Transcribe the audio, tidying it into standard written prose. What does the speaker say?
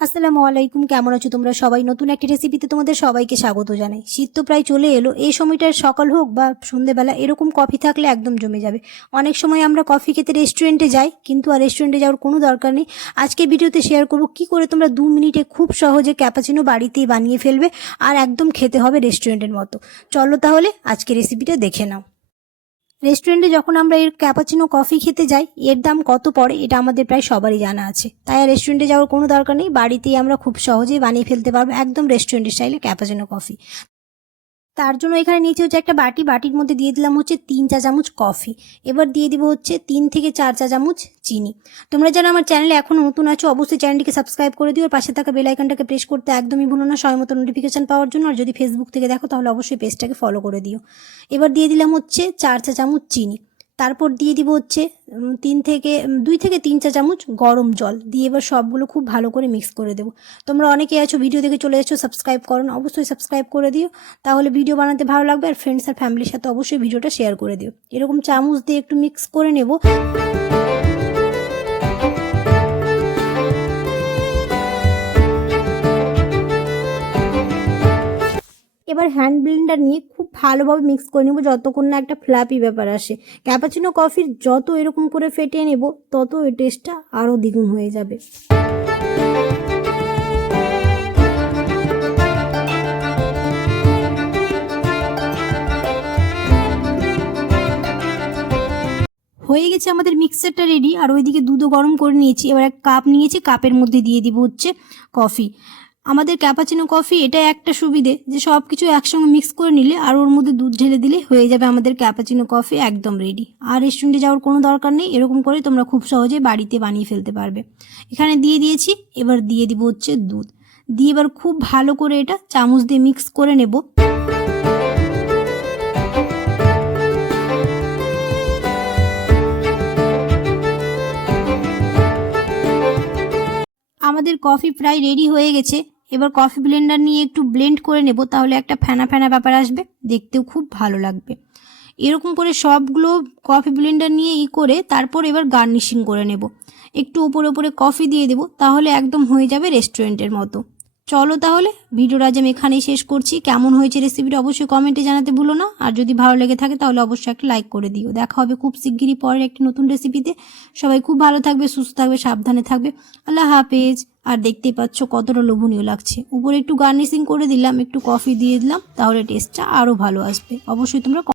আসসালামু আলাইকুম, কেমন আছো তোমরা সবাই? নতুন একটি রেসিপিতে তোমাদের সবাইকে স্বাগত জানাই। শীত তো প্রায় চলে এলো। এই সময়টার সকাল হোক বা সন্ধ্যেবেলা এরকম কফি থাকলে একদম জমে যাবে। অনেক সময় আমরা কফি খেতে রেস্টুরেন্টে যাই, কিন্তু আর রেস্টুরেন্টে যাওয়ার কোনো দরকার নেই। আজকে ভিডিওতে শেয়ার করব কি করে তোমরা 2 মিনিটে খুব সহজে ক্যাপাচিনো বাড়িতেই বানিয়ে ফেলবে আর একদম খেতে হবে রেস্টুরেন্টের মতো। চলো তাহলে আজকে রেসিপিটা দেখে নাও। রেস্টুরেন্টে যখন আমরা এর ক্যাপাচিনো কফি খেতে যাই, এর দাম কত পড়ে এটা আমাদের প্রায় সবারই জানা আছে। তাই আর রেস্টুরেন্টে যাওয়ার কোনো দরকার নেই, বাড়িতেই আমরা খুব সহজেই বানিয়ে ফেলতে পারবো একদম রেস্টুরেন্টের স্টাইলে ক্যাপাচিনো কফি। তার জন্য এখানে নিচে হচ্ছে একটা বাটির মধ্যে দিয়ে দিলাম হচ্ছে 3 চা চামচ কফি। এবার দিয়ে দিব হচ্ছে 3 থেকে 4 চা চামচ চিনি। তোমরা যারা আমার চ্যানেলে এখনও নতুন আছো অবশ্যই চ্যানেলটিকে সাবস্ক্রাইব করে দিও আর পাশে থাকা বেল আইকনটাকে প্রেস করতে একদমই ভুলো না সময় মতো নোটিফিকেশন পাওয়ার জন্য। আর যদি ফেসবুক থেকে দেখো তাহলে অবশ্যই পেজটাকে ফলো করে দিও। এবার দিয়ে দিলাম হচ্ছে 4 চা চামচ চিনি। তারপর দিয়ে দিব হচ্ছে 2 থেকে 3 চা চামচ গরম জল দিয়ে এবার সবগুলো খুব ভালো করে মিক্স করে দেবো। তোমরা অনেকে আছো ভিডিও দেখে চলে এসেছো, সাবস্ক্রাইব করো না, অবশ্যই সাবস্ক্রাইব করে দিও, তাহলে ভিডিও বানাতে ভালো লাগবে। আর ফ্রেন্ডস আর ফ্যামিলির সাথে অবশ্যই ভিডিওটা শেয়ার করে দিও। এরকম চামচ দিয়ে একটু মিক্স করে নেব। এবার হ্যান্ড ব্লেন্ডার নিয়ে খুব ভালোভাবে মিক্স করে নেব যতক্ষণ না একটা ফ্লাপি ব্যাপার আসে। ক্যাপাচিনো কফির যত এরকম করে ফেটিয়ে নেব তত এই টেস্টটা আরও দ্বিগুণ হয়ে যাবে। হয়ে গেছে আমাদের মিক্সারটা রেডি। আর ওইদিকে দুধও গরম করে নিয়েছি। এবার এক কাপ নিয়েছি, কাপের মধ্যে দিয়ে দিব হচ্ছে কফি। আমাদের ক্যাপাচিনো কফি এটা একটা সুবিধে যে সব কিছু একসঙ্গে মিক্স করে নিলে আর ওর মধ্যে দুধ ঢেলে দিলে হয়ে যাবে আমাদের ক্যাপাচিনো কফি একদম রেডি। আর রেস্টুরেন্টে যাওয়ার কোনো দরকার নেই, এরকম করে তোমরা খুব সহজে বাড়িতে বানিয়ে ফেলতে পারবে। এখানে দিয়ে দিয়েছি, এবার দিয়ে দিব হচ্ছে দুধ দিয়ে এবার খুব ভালো করে এটা চামচ দিয়ে মিক্স করে নেব। আমাদের কফি প্রায় রেডি হয়ে গেছে। এবার কফি ব্লেন্ডার নিয়ে একটু ব্লেন্ড করে নেব, তাহলে একটা ফেনা ফেনা ব্যাপার আসবে, দেখতেও খুব ভালো লাগবে। এরকম করে সবগুলো কফি ব্লেন্ডার নিয়ে করে তারপর এবার গার্নিশিং করে নেব। একটু উপরে উপরে কফি দিয়ে দেব, তাহলে একদম হয়ে যাবে রেস্টুরেন্টের মতো। চলো তাহলে ভিডিওটা আজ আমি এখানেই শেষ করছি। কেমন হয়েছে রেসিপিটা অবশ্যই কমেন্টে জানাতে ভুলো না। আর যদি ভালো লেগে থাকে তাহলে অবশ্যই একটা লাইক করে দিও। দেখা হবে খুব শিগগিরই পরের একটি নতুন রেসিপিতে। সবাই খুব ভালো থাকবে, সুস্থ থাকবে, সাবধানে থাকবে। আল্লাহ হাফেজ। আর দেখতেই পাচ্ছ কতটা লোভনীয় লাগছে। উপরে একটু গার্নিশিং করে দিলাম, একটু কফি দিয়ে দিলাম, তাহলে টেস্টটা আরও ভালো আসবে। অবশ্যই তোমরা